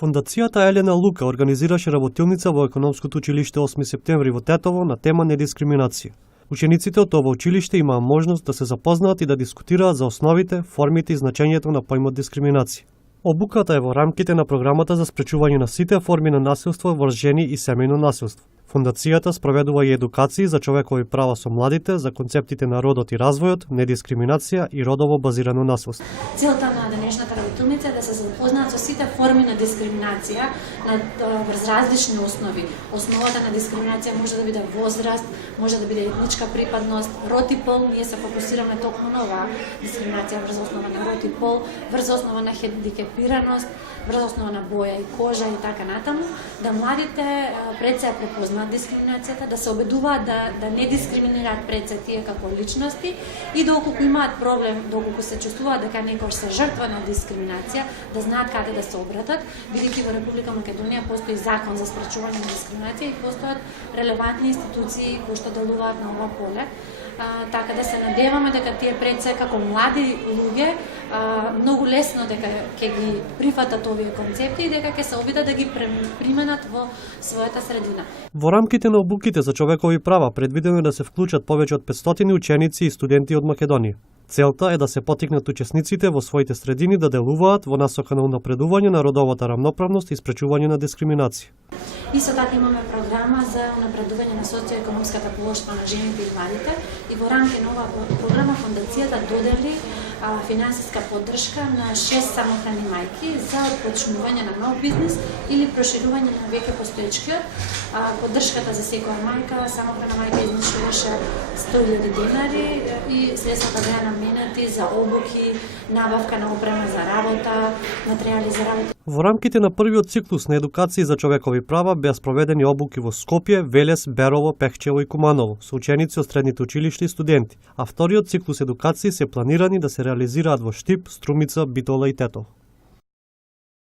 Фондацијата Елена Лука организираше работилница во Економското училиште 8 септември во Тетово на тема недискриминација. Учениците од ова училиште имаа можност да се запознаат и да дискутираат за основите, формите и значењето на поимот дискриминација. Обуката е во рамките на програмата за спречување на сите форми на насилство врз жени и семејно насилство. Фондацијата спроведува и едукации за човекови права со младите за концептите на родот и развојот, недискриминација и родово базирано насилство. Целта на денешната работилница е да се запознаат со сите форми на дискриминација врз различни основи. Основата на дискриминација може да биде возраст, може да биде етничка припадност, род и пол. Ние се фокусираме токму на оваа дискриминација врз основа на род и пол, врз основа на хендикепираност, врз основа на боја и кожа и така натаму, да младите пред се препознаат дискриминацијата, да се обидуваат да не дискриминираат пред се тие како личности и доколку имаат проблем, доколку се чувствуваат дека некој се жртва на дискриминација, да знаат каде да се обратат, бидејќи во Република Македонија постои закон за спречување на дискриминација и постојат релевантни институции кои што делуваат на ова поле. Така да се надеваме дека тие пред се како млади луѓе многу лесно дека ќе ги прифатат овие концепти и дека ќе се обидат да ги применат во својата средина. Во рамките на обуките за човекови права предвидено е да се вклучат повеќе од 500 ученици и студенти од Македонија. Целта е да се поттикнат учесниците во своите средини да делуваат во насока на унапредување на родовата рамноправност и спречување на дискриминација. Исто така имаме програма за унапредување на социоекономската положба на жените и младите и во рамките на оваа програма фондацијата додели финансиска поддршка на 6 самохрани мајки за отпочнување на нов бизнис или проширување на веќе постоечкиот. Поддршката за секоја мајка, самохрана мајка изношуваше 100.000 денари и средствата беа наменети за обуки, набавка на опрема за работа, материјали за работа. Во рамките на првиот циклус на едукации за човекови права беа спроведени обуки во Скопје, Велес, Берово, Пехчево и Куманово со ученици од средните училишта и студенти, а вториот циклус едукации се планирани да се реализираат во Штип, Струмица, Битола и Тетово.